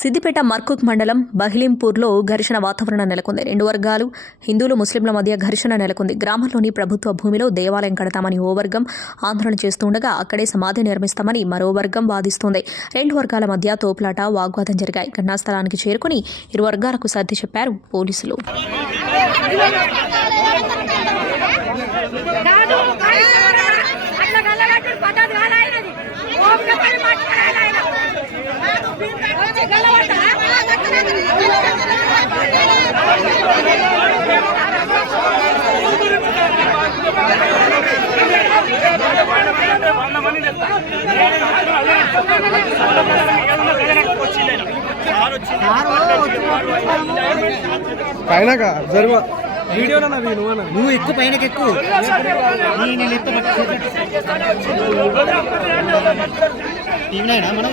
సిద్దిపేట మర్కుక్ మండలం బహిలింపూర్లో ఘర్షణ వాతావరణం నెలకొంది. రెండు వర్గాలు హిందువులు ముస్లింల మధ్య ఘర్షణ నెలకొంది. గ్రామంలోని ప్రభుత్వ భూమిలో దేవాలయం కడతామని ఓ వర్గం ఆందోళన చేస్తుండగా అక్కడే సమాధి నిర్మిస్తామని మరో వర్గం వాదిస్తోంది. రెండు వర్గాల మధ్య తోపులాట వాగ్వాదం జరిగాయి. ఘటనా స్థలానికి చేరుకుని ఇరు వర్గాలకు సర్ది చెప్పారు పోలీసులు. కాదు అట్లా గల్లగట్టి పద్ధతి కాదు ఆయనది ఓపిక పడి మాట్లాడాలి ఆయన వచ్చి గల్లబడతారా? పైనక జరువ వీడియోలో నాది నువ్వన్నా నువ్వు ఎక్కువ పైనకి ఎక్కువ మనం?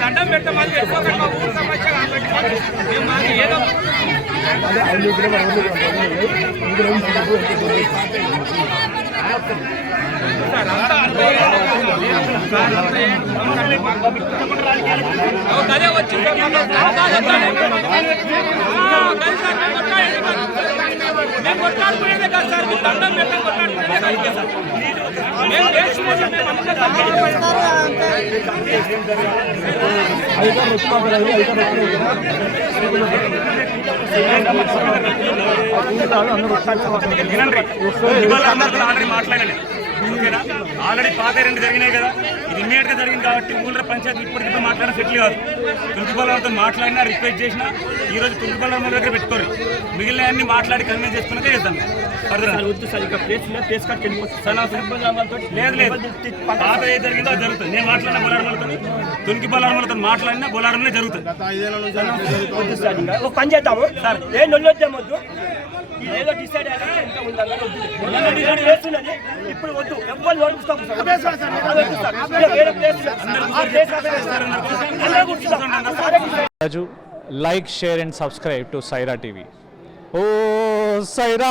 దండం పెట్టమని చెప్పకండి మా ఊరు సమస్య కాబట్టి మేము మాకు ఏదో అదే వచ్చింది మేము కొట్టాడుకునేదే కాదు సార్ మీ దండం పెట్టని కొట్టాడుకునేదే కాదు సార్ మేము దేశంలో ఆల్రెడీ మాట్లాడండి ఓకేనా ఆల్రెడీ పాత రెండు జరిగినాయి కదా ఇది ఇమ్మీడియట్గా జరిగింది కాబట్టి ఊళ్ళ పంచాయతీ ఇప్పటికిప్పుడు మాట్లాడిన సెటిల్ కాదు తులసిపల్లంతో మాట్లాడినా రిక్వెస్ట్ చేసినా ఈ రోజు తులసిపల్లం దగ్గర పెట్టుకోరు మిగిలిన అన్ని మాట్లాడి కన్విన్స్ చేసుకున్నదే చేద్దాం వద్దు సార్ ఇక ప్లేస్ లేదు ప్లేస్ కట్ సనా లేదు. లేదు పాత ఏది జరిగిందో అది జరుగుతుంది. నేను మాట్లాడిన బొలారములతో తునికి బొలారములతో మాట్లాడినా బొలారంలో జరుగుతుంది వద్దు సార్. ఇంకా ఒక పని చేద్దాము సార్. ఏ నొల్లొద్దాం వద్దు ఇది ఏదో డిసైడ్ అయ్యాక ఇంకా ఉందా కానీ వద్దు. మొన్న డిసైడ్ చేస్తున్నది ఇప్పుడు వద్దు. ఎవ్వరు నోటిస్తాం సార్. అది వద్దు సార్ ఇంకా వేరే ప్లేస్ ఆ ప్లేస్ అందరూ కూర్చుంటాం sir Raju like share and subscribe to Saira TV oh Sye Raa